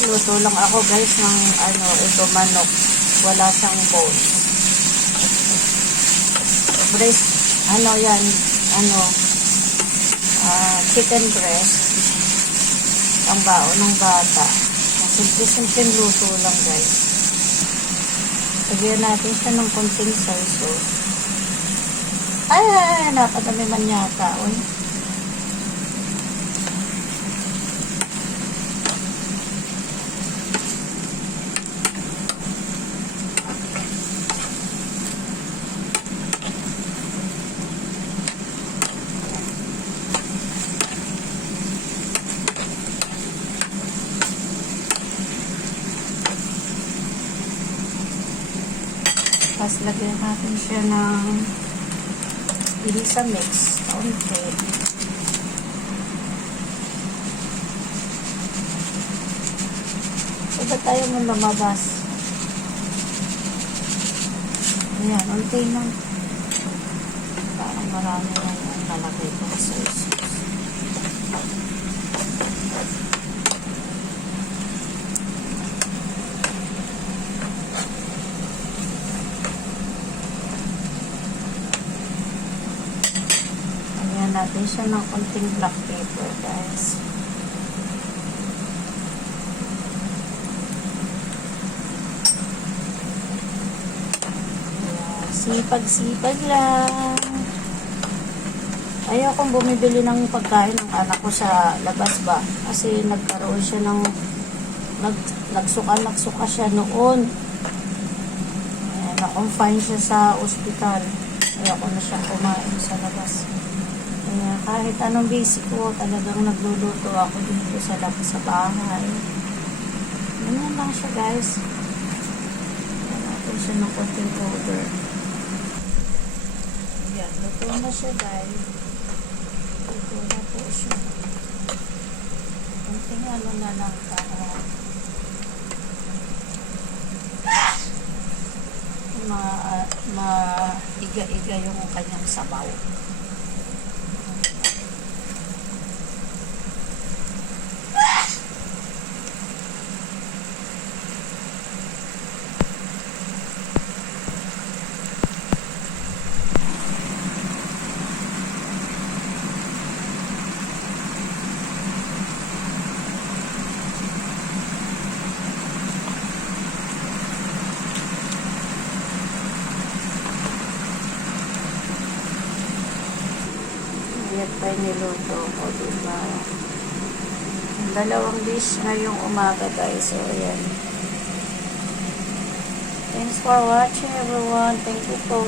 Luto lang ako guys ng ito manok. Wala siyang bones. Breast, yan, chicken breast. Ang baon ng bata. Simple-simple luto lang guys. Lagyan natin siya ng konting soy sauce. Ay, napadami man yata. Uy. Tapos lagyan natin siya ng isa mix. Kaunti. So, ba tayo mo lumabas? Ayan, unti lang. Parang marami lang yung nalagay ko sa sauce. Natin siya ng konting black pepper guys. Sipag-sipag lang. Ayaw kong bumibili ng pagkain ng anak ko sa labas ba kasi nagkaroon siya ng nagsuka siya noon. Na-confine siya sa ospital. Ayaw ko na siyang kumain sa labas. Kaya kahit anong basic ko, talagang nagluluto ako dito sa bahay. Ganyan lang siya guys. Ayan natin siya ng konting powder. Ayan, luto na siya guys. Luto na po siya. Konting na lang para maiga-iga yung kanyang sabaw. Yan pa niluto ko, diba? Dalawang dish ngayong umaga guys. So, ayan. Thanks for watching everyone. Thank you po.